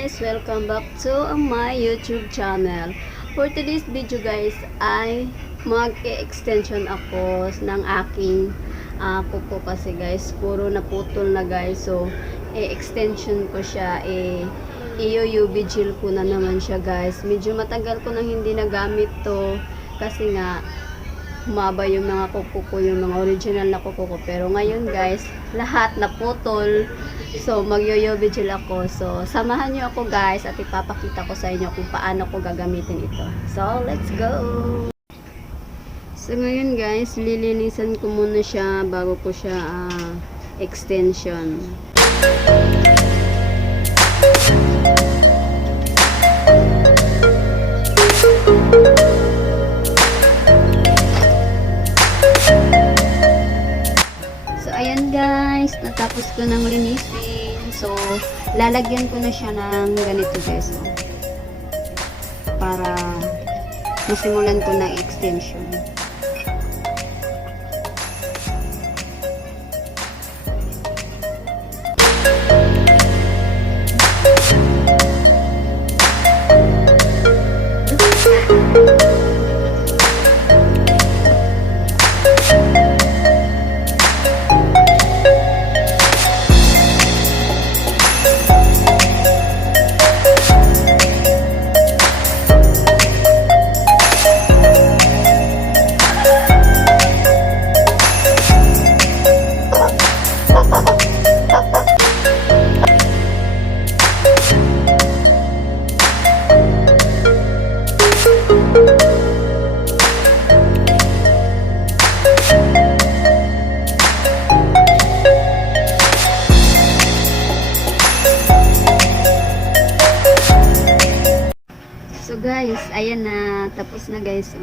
guys! Welcome back to my YouTube channel. For today's video guys ay mag-extension ako ng aking kuko kasi guys puro naputol na guys. So extension ko siya, i-UV gel ko na naman siya guys. Medyo matagal ko nang hindi nagamit to kasi nga humaba yung mga kuko ko, yung mga original na kuko ko. Pero ngayon guys, lahat naputol. So mag-UV gel ako. So samahan nyo ako guys at ipapakita ko sa inyo kung paano ko gagamitin ito. So let's go! So ngayon guys, lilinisan ko muna siya bago ko siya extension. Ayan guys, natapos ko ng linisin. So, lalagyan ko na siya ng ganito guys. Para masimulan ko na extension. So guys, ayan na, tapos na guys.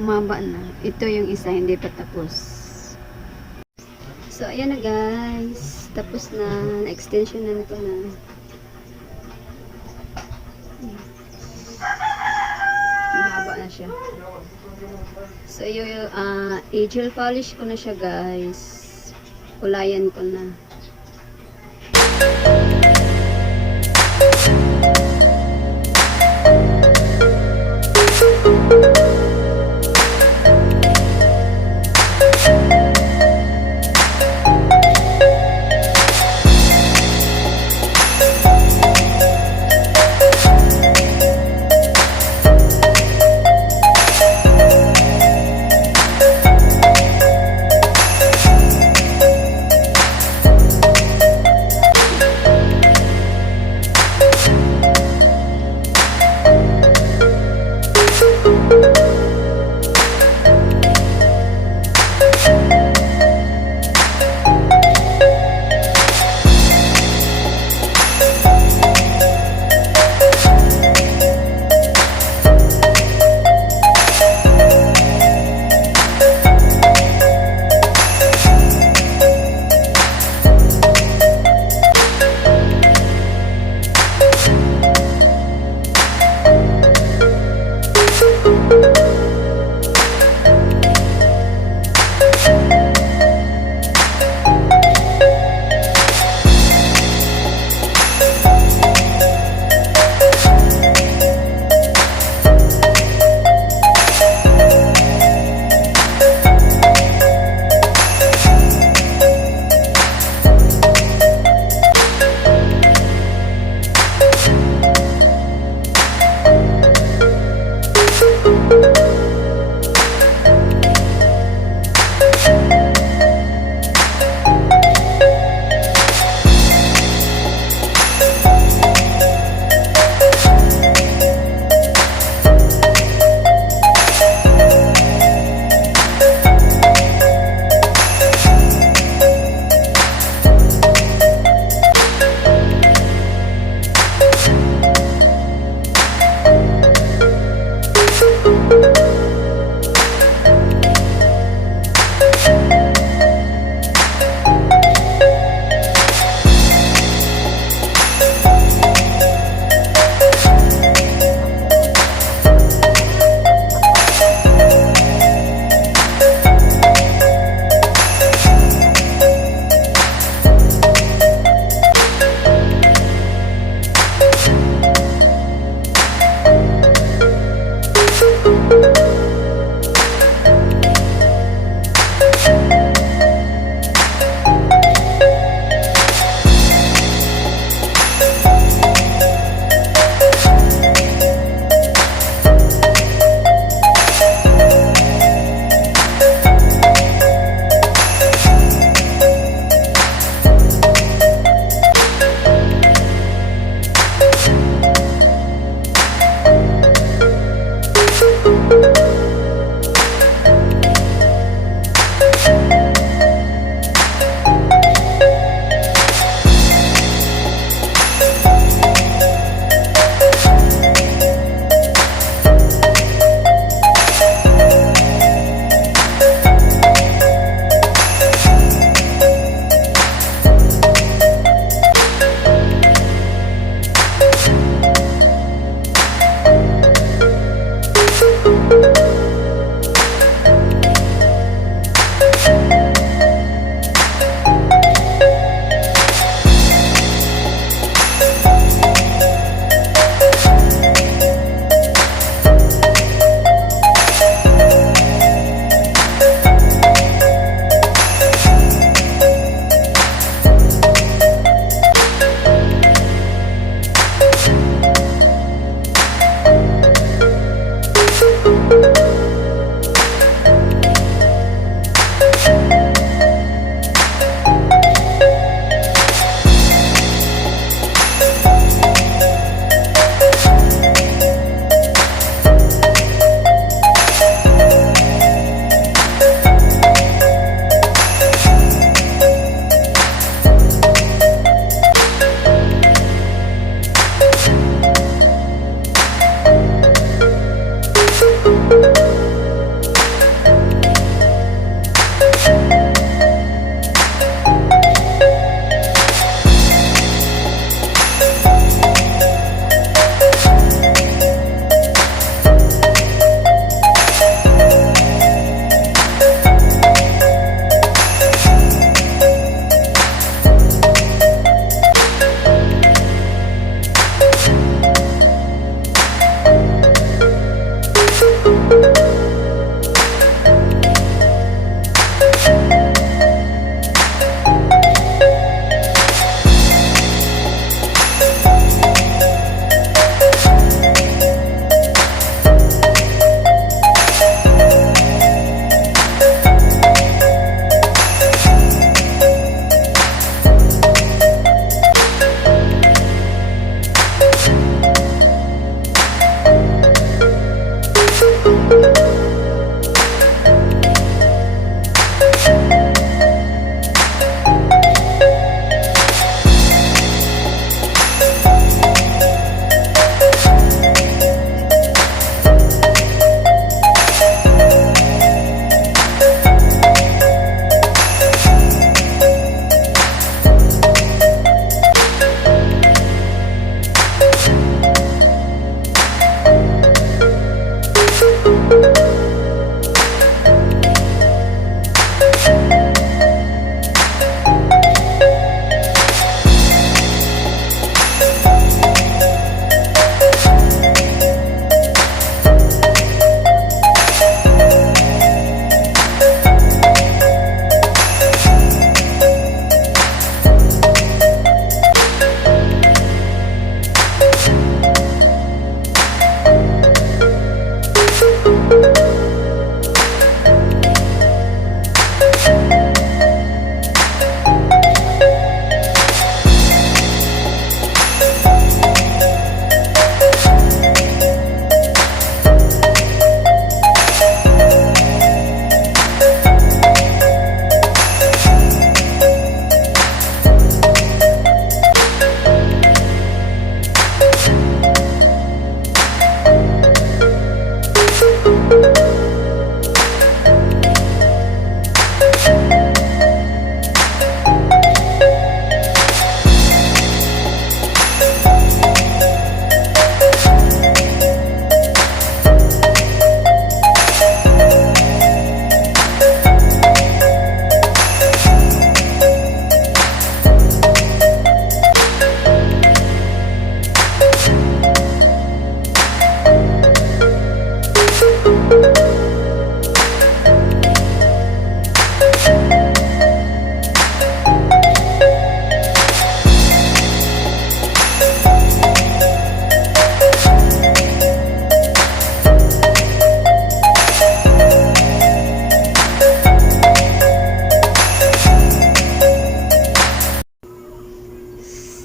Humaba na. Ito yung isa, hindi pa tapos. So ayan na guys, tapos na, na-extensionan ko na. Mahaba na siya. So yung gel polish ko na siya guys. Kulayan ko na.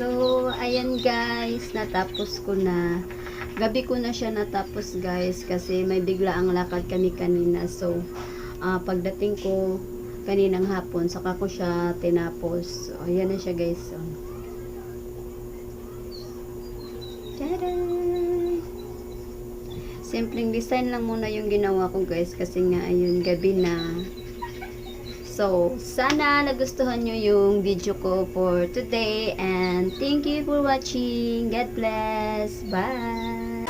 So, ayan guys, natapos ko na. Gabi ko na siya natapos guys kasi may bigla ang lakad kami kanina. So, pagdating ko kaninang hapon, saka ko siya tinapos. So, ayan na siya guys. So, tada! Simpleng design lang muna yung ginawa ko guys kasi nga ayun gabi na. So, sana nagustuhan nyo yung video ko for today and thank you for watching. God bless. Bye!